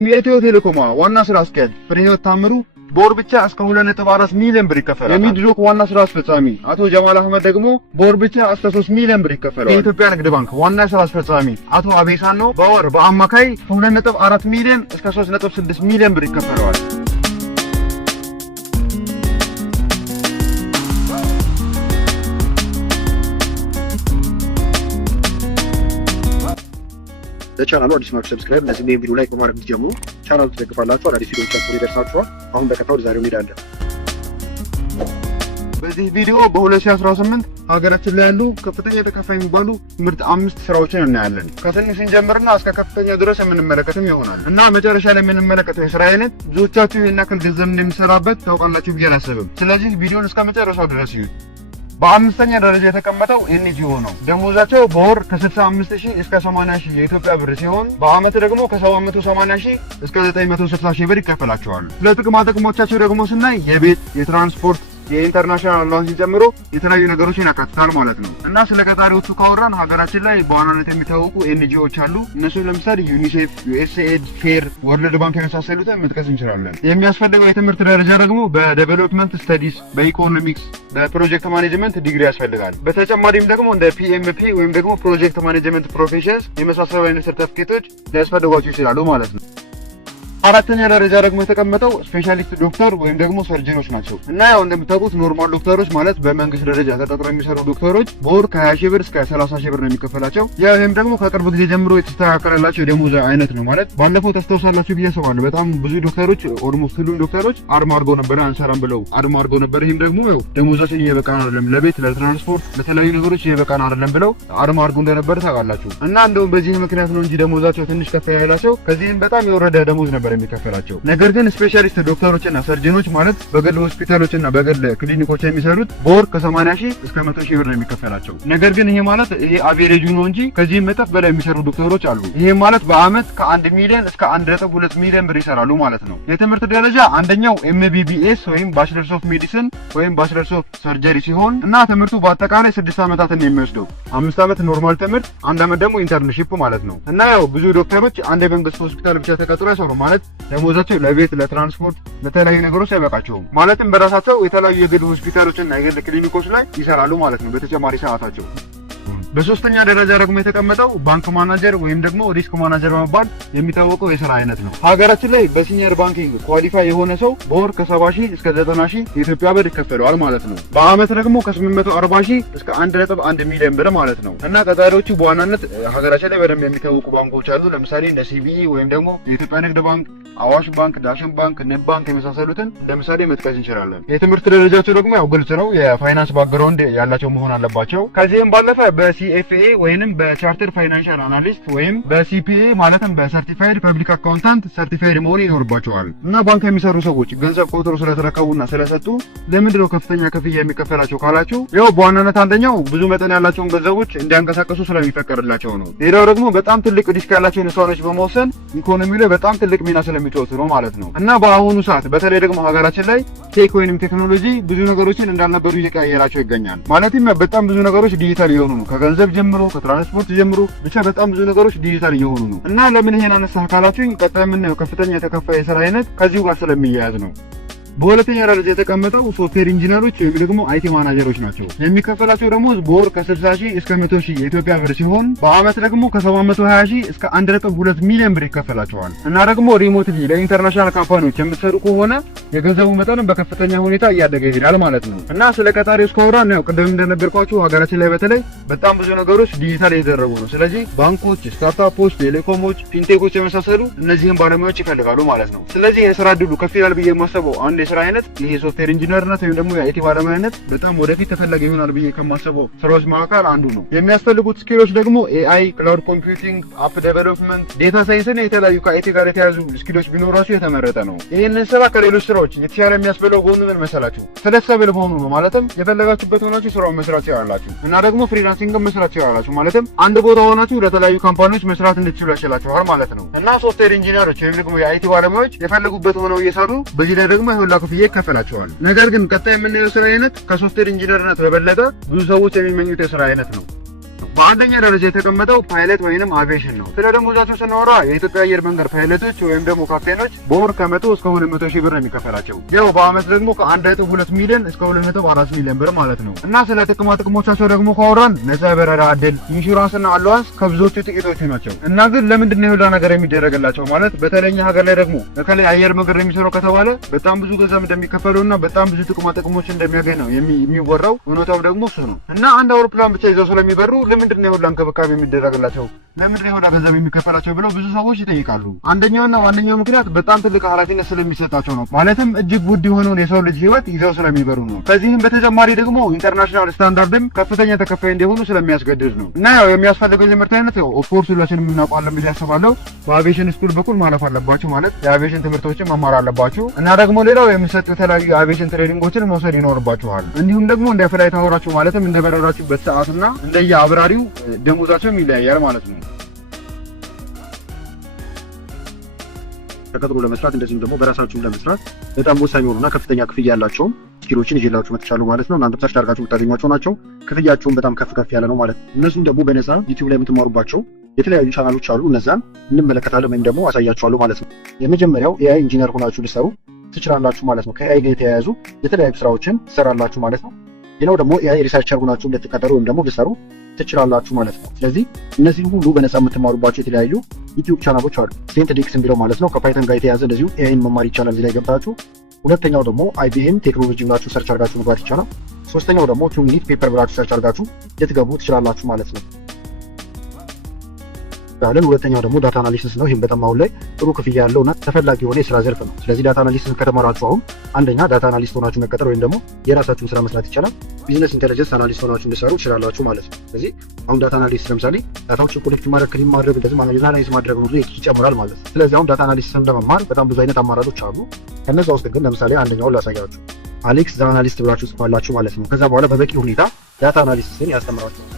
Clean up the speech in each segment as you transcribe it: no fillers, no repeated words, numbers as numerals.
የኢትዮ ቴሌኮም ዋና ስራ አስኪያጅ ፍሬህይወት ታምሩ በወር ብቻ እስከ 2.4 ሚሊዮን ብር ይከፈላል። የሚድሮክ ዋና ስራ አስፈጻሚ አቶ ጀማል አህመድ ደግሞ በወር ብቻ እስከ 3 ሚሊዮን ብር ይከፈላል። የኢትዮጵያ ንግድ ባንክ ዋና ስራ አስፈጻሚ አቶ አቤሳኖ በወር በአማካይ 2.4 ሚሊዮን እስከ 3.6 ሚሊዮን ብር ይከፈላል። ለቻናሉ አዲስ ናችሁ ሰብስክራይብ፣ ለዚህ ቪዲዮ ላይክ በማድረግ እንድትጀምሩ ቻናሉ ትደግፋላችሁ። አዲስ ቪዲዮዎቻችሁ ይደርሳችኋል። አሁን በቀጥታ ወደ ዛሬው እንሄዳለን። በዚህ ቪዲዮ በ2018 ሀገራችን ላይ ያሉ ከፍተኛ ተከፋይ የሚባሉ ምርጥ 5 ስራዎችን እናያለን። ከትንሽ እንጀምርና እስከ ከፍተኛ ድረስ የምንመለከትም ይሆናል እና መጨረሻ ላይ የምንመለከተው የስራ አይነት ብዙዎቻችሁ ይህን ያክል ገንዘብ እንደሚሰራበት ታውቃላችሁ ብዬ አላስብም። ስለዚህ ቪዲዮን እስከ መጨረሻው ድረስ ይዩት። በአምስተኛ ደረጃ የተቀመጠው ኤንጂኦ ነው። ደሞዛቸው በወር ከ65000 እስከ 80000 የኢትዮጵያ ብር ሲሆን በአመት ደግሞ ከ780000 እስከ 960000 ብር ይከፈላቸዋል። ለጥቅማ ጥቅሞቻቸው ደግሞ ስናይ የቤት፣ የትራንስፖርት፣ የኢንተርናሽናል አላውንስ ጨምሮ የተለያዩ ነገሮችን ያካትታል ማለት ነው። እና ስለ ቀጣሪዎቹ ካወራን ሀገራችን ላይ በዋናነት የሚታወቁ ኤንጂኦዎች አሉ። እነሱ ለምሳሌ ዩኒሴፍ፣ ዩኤስኤድ፣ ፌር፣ ወርልድ ባንክ የመሳሰሉትን መጥቀስ እንችላለን። የሚያስፈልገው የትምህርት ደረጃ ደግሞ በዴቨሎፕመንት ስተዲስ፣ በኢኮኖሚክስ፣ በፕሮጀክት ማኔጅመንት ዲግሪ ያስፈልጋል። በተጨማሪም ደግሞ እንደ ፒኤምፒ ወይም ደግሞ ፕሮጀክት ማኔጅመንት ፕሮፌሽንስ የመሳሰሉ አይነት ሰርተፊኬቶች ሊያስፈልጓቸው ይችላሉ ማለት ነው። አራተኛ ደረጃ ደግሞ የተቀመጠው ስፔሻሊስት ዶክተር ወይም ደግሞ ሰርጀኖች ናቸው። እና ያው እንደምታውቁት ኖርማል ዶክተሮች ማለት በመንግስት ደረጃ ተቀጥረው የሚሰሩ ዶክተሮች በወር ከ20 ሺህ ብር እስከ 30 ሺህ ብር ነው የሚከፈላቸው። ያው ይሄም ደግሞ ከቅርብ ጊዜ ጀምሮ የተስተካከለላቸው የደሞዝ አይነት ነው ማለት ባለፈው ተስተውሳላችሁ ብዬ አስባለሁ። በጣም ብዙ ዶክተሮች ኦልሞስት ሁሉም ዶክተሮች አድማ አድርገው ነበር፣ አንሰራም ብለው አድማ አድርገው ነበር። ይሄም ደግሞ ያው ደሞዛችን እየበቃን አይደለም፣ ለቤት፣ ለትራንስፖርት፣ ለተለያዩ ነገሮች እየበቃን አይደለም ብለው አድማ አድርገው እንደነበር ታውቃላችሁ። እና እንደውም በዚህ ምክንያት ነው እንጂ ደሞዛቸው ትንሽ ከፍ ያላቸው ከዚህም በጣም የወረደ ደሞዝ ነበር የሚከፈላቸው። ነገር ግን ስፔሻሊስት ዶክተሮችና ሰርጀኖች ማለት በግል ሆስፒታሎችና በግል ክሊኒኮች የሚሰሩት በወር ከ80 ሺህ እስከ 100 ሺህ ብር ነው የሚከፈላቸው። ነገር ግን ይሄ ማለት ይሄ አቬሬጁ ነው እንጂ ከዚህም መጠፍ በላይ የሚሰሩ ዶክተሮች አሉ። ይሄ ማለት በአመት ከ1 ሚሊዮን እስከ 1.2 ሚሊዮን ብር ይሰራሉ ማለት ነው። የትምህርት ደረጃ አንደኛው ኤምቢቢኤስ ወይም ባችለርስ ኦፍ ሜዲሲን ወይም ባችለርስ ኦፍ ሰርጀሪ ሲሆን እና ትምህርቱ በአጠቃላይ 6 አመታትን የሚወስደው 5 አመት ኖርማል ትምህርት፣ 1 አመት ደግሞ ኢንተርንሺፕ ማለት ነው። እና ያው ብዙ ዶክተሮች አንድ የመንግስት ሆስፒታል ብቻ ተቀጥረው አይሰሩም ማለት ደሞዛቸው ለቤት፣ ለትራንስፖርት፣ ለተለያዩ ነገሮች አይበቃቸውም። ማለትም በራሳቸው የተለያዩ የግል ሆስፒታሎችና የግል ክሊኒኮች ላይ ይሰራሉ ማለት ነው በተጨማሪ ሰዓታቸው። በሶስተኛ ደረጃ ደግሞ የተቀመጠው ባንክ ማናጀር ወይም ደግሞ ሪስክ ማናጀር በመባል የሚታወቀው የሥራ አይነት ነው። ሀገራችን ላይ በሲኒየር ባንኪንግ ኳሊፋይ የሆነ ሰው በወር ከ70 ሺህ እስከ 90 ሺህ የኢትዮጵያ ብር ይከፈለዋል ማለት ነው። በአመት ደግሞ ከ840 ሺህ እስከ 1.1 ሚሊዮን ብር ማለት ነው። እና ቀጣሪዎቹ በዋናነት ሀገራችን ላይ በደንብ የሚታወቁ ባንኮች አሉ። ለምሳሌ እንደ ሲቢኢ ወይም ደግሞ የኢትዮጵያ ንግድ ባንክ፣ አዋሽ ባንክ፣ ዳሽን ባንክ፣ ንብ ባንክ የመሳሰሉትን ለምሳሌ መጥቀስ እንችላለን። የትምህርት ደረጃቸው ደግሞ ያው ግልጽ ነው፣ የፋይናንስ ባክግራውንድ ያላቸው መሆን አለባቸው። ከዚህም ባለፈ በሲኤፍኤ ወይንም በቻርተር ፋይናንሻል አናሊስት ወይም በሲፒኤ ማለትም በሰርቲፋይድ ፐብሊክ አካውንታንት ሰርቲፋይድ መሆን ይኖርባቸዋል። እና ባንክ የሚሰሩ ሰዎች ገንዘብ ቆጥሮ ስለተረከቡና ስለሰጡ ለምንድን ነው ከፍተኛ ክፍያ የሚከፈላቸው ካላችሁ ያው በዋናነት አንደኛው ብዙ መጠን ያላቸውን ገንዘቦች እንዲያንቀሳቀሱ ስለሚፈቀድላቸው ነው። ሌላው ደግሞ በጣም ትልቅ ሪስክ ያላቸውን ውሳኔዎች በመወሰን ኢኮኖሚው ላይ በጣም ትልቅ ሚና ስለሚጫወቱ ነው ማለት ነው። እና በአሁኑ ሰዓት በተለይ ደግሞ ሀገራችን ላይ ቴክ ወይንም ቴክኖሎጂ ብዙ ነገሮችን እንዳልነበሩ እየቀያየራቸው ይገኛል። ማለትም በጣም ብዙ ነገሮች ዲጂታል እየሆኑ ነው። ከገንዘብ ጀምሮ ከትራንስፖርት ጀምሮ ብቻ በጣም ብዙ ነገሮች ዲጂታል እየሆኑ ነው። እና ለምን ይሄን አነሳህ ካላችሁኝ ቀጣይ የምናየው ከፍተኛ የተከፋይ የሥራ አይነት ከዚሁ ጋር ስለሚያያዝ ነው። በሁለተኛ ደረጃ የተቀመጠው ሶፍትዌር ኢንጂነሮች ወይም ደግሞ አይቲ ማናጀሮች ናቸው። የሚከፈላቸው ደሞዝ በወር ከ60 ሺህ እስከ 100 ሺህ የኢትዮጵያ ብር ሲሆን በአመት ደግሞ ከ720 ሺህ እስከ 1.2 ሚሊዮን ብር ይከፈላቸዋል። እና ደግሞ ሪሞትሊ ለኢንተርናሽናል ካምፓኒዎች የምትሰሩ ከሆነ የገንዘቡ መጠንም በከፍተኛ ሁኔታ እያደገ ይሄዳል ማለት ነው። እና ስለ ቀጣሪዎች ካወራን ያው ቅድም እንደነገርኳችሁ ሀገራችን ላይ በተለይ በጣም ብዙ ነገሮች ዲጂታል እየተደረጉ ነው። ስለዚህ ባንኮች፣ ስታርታፖች፣ ቴሌኮሞች፣ ፊንቴኮች የመሳሰሉ እነዚህን ባለሙያዎች ይፈልጋሉ ማለት ነው። ስለዚህ የስራ ዕድሉ ከፍ ይላል ብዬ የማስበው አንድ የስራ አይነት ይሄ ሶፍትዌር ኢንጂነርነት ወይም ደግሞ የአይቲ ባለሙያነት በጣም ወደፊት ተፈላጊ ይሆናል ብዬ ከማስበው ስራዎች መካከል አንዱ ነው። የሚያስፈልጉት ስኪሎች ደግሞ ኤአይ፣ ክላውድ ኮምፒውቲንግ፣ አፕ ዴቨሎፕመንት፣ ዴታ ሳይንስ እና የተለያዩ ከአይቲ ጋር የተያዙ ስኪሎች ቢኖራችሁ የተመረጠ ነው። ይህንን ስራ ከሌሎች ስራዎች የተሻለ የሚያስበለው ጎኑ ምን መሰላችሁ? ፍሌክሲብል መሆኑ ነው። ማለትም የፈለጋችሁበት ሆናችሁ ስራውን መስራት ትችላላችሁ። እና ደግሞ ፍሪላንሲንግን መስራት ትችላላችሁ። ማለትም አንድ ቦታ ሆናችሁ ለተለያዩ ካምፓኒዎች መስራት እንድትችሉ ያስችላችኋል ማለት ነው። እና ሶፍትዌር ኢንጂነሮች ወይም ደግሞ የአይቲ ባለሙያዎች የፈለጉበት ሆነው እየሰሩ በዚህ ላይ ደግሞ ይሁላ ክፍያ ይከፈላቸዋል። ነገር ግን ቀጣይ የምናየው ስራ አይነት ከሶፍትዌር ኢንጂነርነት በበለጠ ብዙ ሰዎች የሚመኙት የስራ አይነት ነው። በአንደኛ ደረጃ የተቀመጠው ፓይለት ወይንም አቪዬሽን ነው። ስለ ደሞዛቸው ስናወራ የኢትዮጵያ አየር መንገድ ፓይለቶች ወይም ደግሞ ካፕቴኖች በወር ከ100 እስከ 200 ሺህ ብር ነው የሚከፈላቸው። ያው በአመት ደግሞ ከ1.2 ሚሊዮን እስከ 2.4 ሚሊዮን ብር ማለት ነው። እና ስለ ጥቅሞቻቸው ደግሞ ካወራን ነፃ በረራ ዕድል፣ ኢንሹራንስ እና አላዋንስ ከብዙዎቹ ጥቂቶቹ ናቸው። እና ግን ለምንድን ነው ሁላ ነገር የሚደረግላቸው ማለት በተለኛ ሀገር ላይ ደግሞ በተለይ አየር መንገድ የሚሰራው ከተባለ በጣም ብዙ ገንዘብ እንደሚከፈለውና በጣም ብዙ ጥቅሞች እንደሚያገኝ ነው የሚወራው። እውነታው ደግሞ እሱ ነው። እና አንድ አውሮፕላን ብቻ ይዘው ስለሚበሩ ለምንድን ነው ሁላ እንክብካቤ የሚደረግላቸው ለምንድን ነው ሁላ ገንዘብ የሚከፈላቸው ብለው ብዙ ሰዎች ይጠይቃሉ። አንደኛውና ዋነኛው ምክንያት በጣም ትልቅ ኃላፊነት ስለሚሰጣቸው ነው። ማለትም እጅግ ውድ የሆነውን የሰው ልጅ ህይወት ይዘው ስለሚበሩ ነው። ከዚህም በተጨማሪ ደግሞ ኢንተርናሽናል ስታንዳርድም ከፍተኛ ተከፋይ እንዲሆኑ ስለሚያስገድድ ነው። እና ያው የሚያስፈልገው የትምህርት አይነት ያው ኦፍኮርስ ሁላችንም እናውቃለን ብዬ አስባለሁ። በአቪዬሽን ስኩል በኩል ማለፍ አለባችሁ ማለት የአቪዬሽን ትምህርቶችን መማር አለባችሁ። እና ደግሞ ሌላው የሚሰጡ የተለያዩ የአቪዬሽን ትሬኒንጎችን መውሰድ ይኖርባችኋል። እንዲሁም ደግሞ እንደ ፍላይት አወራችሁ ማለትም እንደ በረራችሁበት ሰዓትና እንደየ አብራሪው ደሞዛቸውም ይለያያል ማለት ነው። ተቀጥሮ ለመስራት እንደዚሁም ደግሞ በራሳችሁም ለመስራት በጣም ወሳኝ የሆኑና ከፍተኛ ክፍያ ያላቸውን ስኪሎችን ይዤላችሁ መጥቻለሁ ማለት ነው። እናንተ ሰርች አድርጋችሁ የምታገኟቸው ናቸው። ክፍያቸውን በጣም ከፍ ያለ ነው ማለት ነው። እነሱም ደግሞ በነፃ ዩቲዩብ ላይ የምትማሩባቸው የተለያዩ ቻናሎች አሉ። እነዛን እንመለከታለን ወይም ደግሞ አሳያችኋለሁ ማለት ነው። የመጀመሪያው ኤአይ ኢንጂነር ሆናችሁ ልትሰሩ ትችላላችሁ ማለት ነው። ከኤአይ ጋር የተያያዙ የተለያዩ ስራዎችን ትሰራላችሁ ማለት ነው። ሌላው ደግሞ ኤአይ ሪሰርቸር ሆናችሁ ልትቀጠሩ ወይም ደግሞ ልትሰሩ ትችላላችሁ ማለት ነው። ስለዚህ እነዚህ ሁሉ በነፃ የምትማሩባቸው የተለያዩ ዩቲዩብ ቻናሎች አሉ። ሴንት ዲክስ የሚለው ማለት ነው ከፓይተን ጋር የተያያዘ እንደዚሁ ኤአይን መማር ይቻላል እዚህ ላይ ገብታችሁ። ሁለተኛው ደግሞ አይቢኤም ቴክኖሎጂ ብላችሁ ሰርች አድርጋችሁ መግባት ይቻላል። ሶስተኛው ደግሞ 2 ሚኒት ፔፐር ብላችሁ ሰርች አድርጋችሁ ልትገቡ ትችላላችሁ ማለት ነው። ያለን ሁለተኛው ደግሞ ዳታ አናሊሲስ ነው። ይሄም በጣም አሁን ላይ ጥሩ ክፍያ ያለውና ተፈላጊ የሆነ የስራ ዘርፍ ነው። ስለዚህ ዳታ አናሊሲስ ከተማራችሁ አሁን አንደኛ ዳታ አናሊስት ሆናችሁ መቀጠር ወይም ደግሞ የራሳችሁን ስራ መስራት ይቻላል። ቢዝነስ ኢንተለጀንስ አናሊስት ሆናችሁ እንድትሰሩ ትችላላችሁ ማለት ነው። ስለዚህ አሁን ዳታ አናሊስት ለምሳሌ ዳታዎችን ኮሌክት ማድረግ፣ ክሊን ማድረግ፣ እንደዚህ አናላይዝ ማድረግ ሁሉ ይጨምራል ማለት ነው። ስለዚህ አሁን ዳታ አናሊሲስን ለመማር በጣም ብዙ አይነት አማራጮች አሉ። ከነዛ ውስጥ ግን ለምሳሌ አንደኛውን ላሳያችሁ። አሌክስ ዳታ አናሊስት ብላችሁ ጽፋላችሁ ማለት ነው። ከዛ በኋላ በበቂ ሁኔታ ዳታ አናሊሲስን ያስተምራችኋል።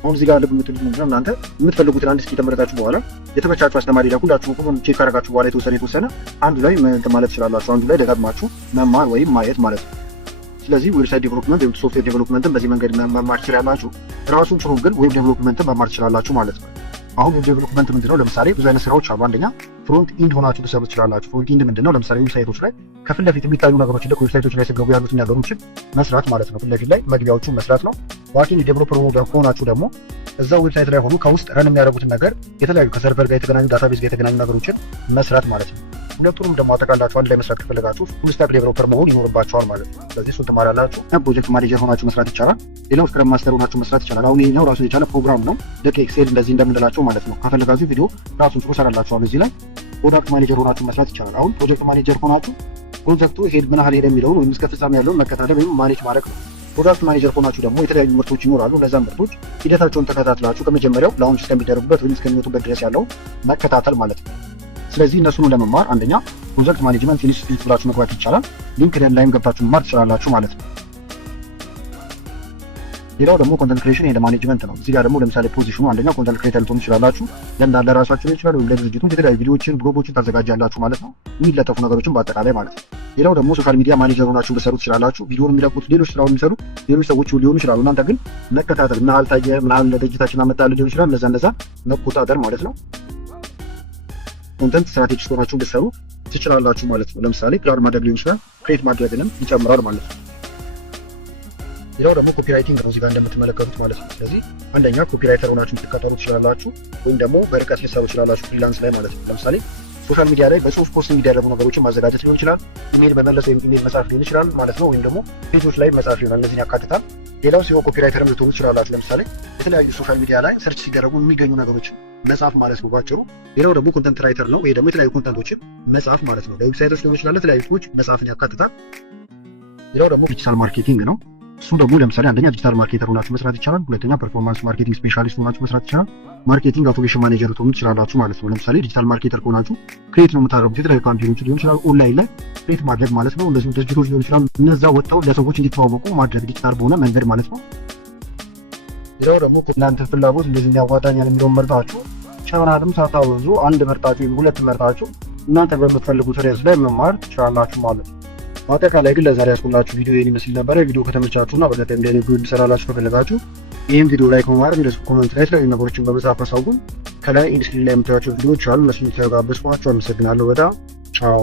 አሁን እዚህ ጋር ልብ የምትሉት ምንድነው? እናንተ የምትፈልጉትን አንድ እስኪ ተመረጣችሁ በኋላ የተመቻችሁ አስተማሪ ላይ ሁላችሁ ሁሉን ቼክ ካደረጋችሁ በኋላ የተወሰነ አንዱ ላይ ማለት ትችላላችሁ። አንዱ ላይ ደጋግማችሁ መማር ወይም ማየት ማለት ነው። ስለዚህ ዌብሳይት ዴቨሎፕመንት ወይም ሶፍትዌር ዴቨሎፕመንትን በዚህ መንገድ መማር ትችላላችሁ። ራሱን ችሎ ግን ዌብ ዴቨሎፕመንትን መማር ትችላላችሁ ማለት ነው። አሁን ዌብ ዴቨሎፕመንት ምንድነው? ለምሳሌ ብዙ አይነት ስራዎች አሉ። አንደኛ ፍሮንት ኢንድ ሆናችሁ ልትሰሩ ትችላላችሁ። ፍሮንት ኢንድ ምንድነው? ለምሳሌ ዌብሳይቶች ላይ ከፊት ለፊት የሚታዩ ነገሮች ልክ ዌብሳይቶች ላይ ሲገቡ ያሉትን ነገሮችን መስራት ማለት ነው። ፊት ለፊት ላይ መግቢያዎቹን መስራት ነው። ባኪንግ ዴቨሎፐር ከሆናችሁ ደግሞ እዛው ዌብሳይት ላይ ሆኖ ከውስጥ ረን የሚያደርጉትን ነገር የተለያዩ ከሰርቨር ጋር የተገናኙ ዳታቤዝ ጋር የተገናኙ ነገሮችን መስራት ማለት ነው። ሁለቱንም ደግሞ አጠቃላችሁ አንድ ላይ መስራት ከፈለጋችሁ ፉል ስታክ ዴቨሎፐር መሆን ይኖርባችኋል ማለት ነው። ስለዚህ እሱን ትማራላችሁ። ፕሮጀክት ማኔጀር ሆናችሁ መስራት ይቻላል። ሌላው ስክረም ማስተር ሆናችሁ መስራት ይቻላል። አሁን ይሄኛው ራሱ የቻለ ፕሮግራም ነው። ልክ ኤክሴል እንደዚህ እንደምንላቸው ማለት ነው። ከፈለጋችሁ ቪዲዮ ራሱን ጽፎ ሰራላችኋል። እዚህ ላይ ፕሮዳክት ማኔጀር ሆናችሁ መስራት ይቻላል። አሁን ፕሮጀክት ማኔጀር ሆናችሁ ፕሮጀክቱ ምን ያህል ሄደ የሚለውን ወይም እስከ ፍጻሜ ያለውን መከታተል ወይም ማኔጅ ማድረግ ነው። ፕሮዳክት ማኔጀር ሆናችሁ ደግሞ የተለያዩ ምርቶች ይኖራሉ። እነዛን ምርቶች ሂደታቸውን ተከታትላችሁ ከመጀመሪያው ላውንች እስከሚደረጉበት ወይም እስከሚወጡበት ድረስ ያለው መከታተል ማለት ነው። ስለዚህ እነሱን ለመማር አንደኛ ፕሮጀክት ማኔጅመንት ኢንስቲትዩት ብላችሁ መግባት ይቻላል። ሊንክድኢን ላይም ገብታችሁ መማር ትችላላችሁ ማለት ነው። ሌላው ደግሞ ኮንተንት ክሬሽን ኤንድ ማኔጅመንት ነው። እዚህ ጋር ደግሞ ለምሳሌ ፖዚሽኑ አንደኛ ኮንተንት ክሬተር ልትሆኑ ትችላላችሁ። ለእንዳለ ራሳችሁ ይችላል ወይም ለድርጅቱ የተለያዩ ቪዲዮዎችን፣ ብሎጎችን ታዘጋጃላችሁ ማለት ነው። የሚለጠፉ ነገሮችን በአጠቃላይ ማለት ነው። ሌላው ደግሞ ሶሻል ሚዲያ ማኔጀር ሆናችሁ ልትሰሩ ትችላላችሁ። ቪዲዮውን የሚለቁት ሌሎች ስራውን የሚሰሩት ሌሎች ሰዎች ሊሆኑ ይችላሉ። እናንተ ግን መከታተል ምን ያህል ታየ፣ ምን ያህል ለድርጅታችን አመጣል ሊሆን ይችላል። እነዛ መቆጣጠር ማለት ነው። ኮንተንት ስትራቴጂስት ሆናችሁ ልትሰሩ ትችላላችሁ ማለት ነው። ለምሳሌ ፕላን ማድረግ ሊሆን ይችላል። ክሬት ማድረግንም ይጨምራል ማለት ነው። ሌላው ደግሞ ኮፒራይቲንግ ነው እዚህ ጋር እንደምትመለከቱት ማለት ነው። ስለዚህ አንደኛ ኮፒራይተር ሆናችሁ ልትቀጠሩ ትችላላችሁ፣ ወይም ደግሞ በርቀት ልትሰሩ ትችላላችሁ ፍሪላንስ ላይ ማለት ነው። ለምሳሌ ሶሻል ሚዲያ ላይ በጽሁፍ ፖስት የሚደረጉ ነገሮችን ማዘጋጀት ሊሆን ይችላል። ኢሜል በመለስ ወይም ኢሜል መጻፍ ሊሆን ይችላል ማለት ነው። ወይም ደግሞ ፔጆች ላይ መጻፍ ይሆናል። እነዚህን ያካትታል። ሌላው ሲሆን ኮፒራይተርም ልትሆኑ ትችላላችሁ። ለምሳሌ የተለያዩ ሶሻል ሚዲያ ላይ ሰርች ሲደረጉ የሚገኙ ነገሮች መጻፍ ማለት ነው ባጭሩ። ሌላው ደግሞ ኮንተንት ራይተር ነው። ይሄ ደግሞ የተለያዩ ኮንተንቶችን መጻፍ ማለት ነው። ለዌብሳይቶች ሊሆን ይችላል፣ የተለያዩ ሰዎች መጻፍን ያካትታል። ሌላው ደግሞ ዲጂታል ማርኬቲንግ ነው። እሱ ደግሞ ለምሳሌ አንደኛ ዲጂታል ማርኬተር ሆናችሁ መስራት ይቻላል። ሁለተኛ ፐርፎርማንስ ማርኬቲንግ ስፔሻሊስት ሆናችሁ መስራት ይቻላል። ማርኬቲንግ አውቶሜሽን ማኔጀር ትሆኑ ትችላላችሁ ማለት ነው። ለምሳሌ ዲጂታል ማርኬተር ከሆናችሁ ክሬት ነው የምታደርጉት የተለያዩ ካምፔኖች ሊሆን ይችላል፣ ኦንላይን ላይ ክሬት ማድረግ ማለት ነው። እንደዚሁም ድርጅቶች ሊሆን ይችላል፣ እነዛ ወጥተው ለሰዎች እንዲተዋወቁ ማድረግ ዲጂታል በሆነ መንገድ ማለት ነው። ሌላው ደግሞ እናንተ ፍላጎት እንደዚህ ያዋጣኛል የሚለውን መርጣችሁ ቻናልም ሳታወዙ አንድ መርጣችሁ ወይም ሁለት መርጣችሁ እናንተ በምትፈልጉት ርዕስ ላይ መማር ትችላላችሁ ማለት ነው። አጠቃላይ ግን ለዛሬ ያስኩላችሁ ቪዲዮ ይሄን ይመስል ነበር። ቪዲዮ ከተመቻችሁና በቀጣይ ቪዲዮ እንድሰራላችሁ ከፈለጋችሁ ይህም ቪዲዮ ላይክ በማድረግ እንደዚህ ኮሜንት ላይ የተለያዩ ነገሮችን በመጻፍ አሳውቁን። ከላይ ኢንስክሪን ላይ የምታዩቸው ቪዲዮዎች አሉ። እነሱን ተጋበዝኳቸው። አመሰግናለሁ በጣም ቻው።